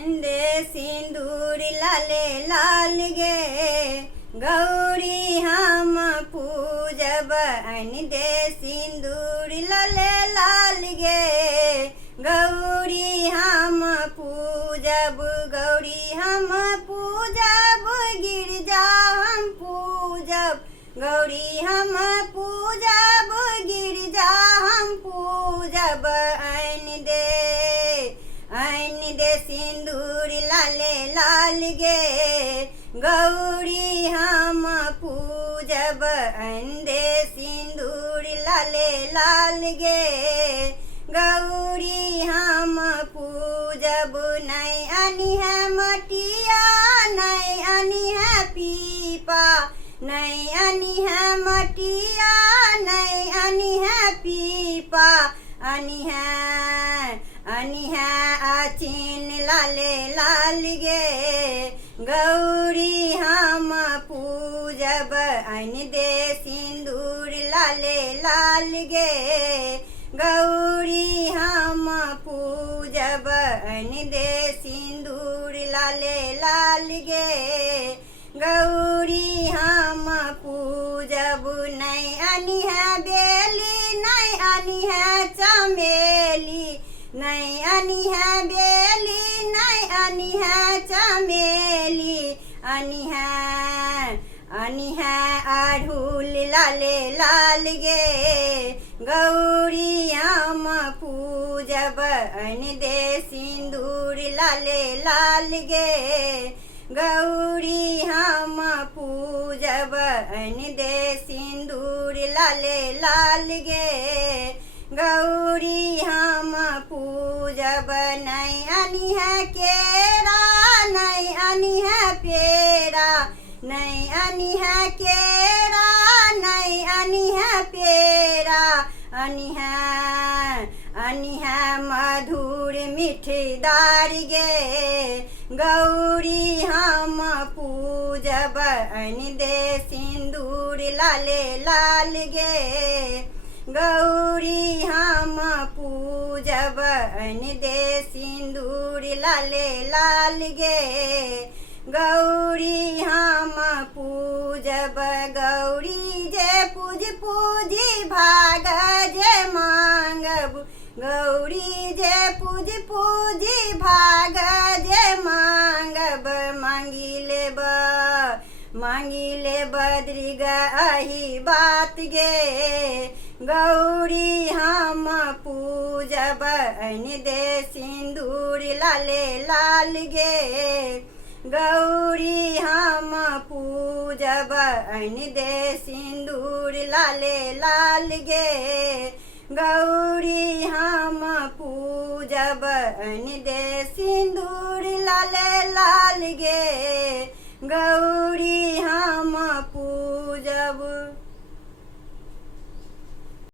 अंडे सिंदूर लाले लाल गे गौरी हम पूजब अंडे सिंदूर लाले लाल गे गौरी हम पूजब गौरी हम पूजब गिरजा हम पूजब गौरी हम पूजब गिरजा हम पूजब ऐन दे सिंदूर लाले लाल गे गौरी हम पूजब ऐन दे सिंदूर लाले लाल गे गौरी हम पूजब नहीं आनी है मटिया नहीं आनी है पीपा नहीं आनी है मटिया नहीं आनी है पीपा आनी है आचिन लाले लाल गे गौरी हम पूजब अन दे सिंदूर लाले लाल गे गौरी हम पूजब अन दे सिंदूर लाले लाल गे गौरी हम पूजब नहीं आनी है बेली नहीं आनी है चमेली नहीं आनी है बेली नहीं आनी है चमेली आनी है अड़हुल लाले लाल गे गौरी हम पूजब अन दे सिंदूर लाले लाल गे गौरी हम पूजब अन दे सिंदूर लाले लाल गे गौरी हम पूजब नहीं आनी है केरा नहीं आनी है पेरा नहीं आनी है केरा नहीं आनी है पेरा आनी है मधुर मिठदार गे गौरी हम पूजब अन दे सिंदूर लाले लाल गे गौरी हम पूजब अन दे सिंदूर लाले लाल गे गौरी हम पूजब गौरी जे पूजी भाग जे मांगब गौरी जे पूजी भाग जे मांगब मांगी ले बद्रिग अही बात गे गौरी हम पूजब अन दे सिंदूर लाले लाल गे गौरी हम पूजब अन दे सिंदूर लाले लाल गे गौरी हम पूजब अन दे सिंदूर लाले लाल गे गौरी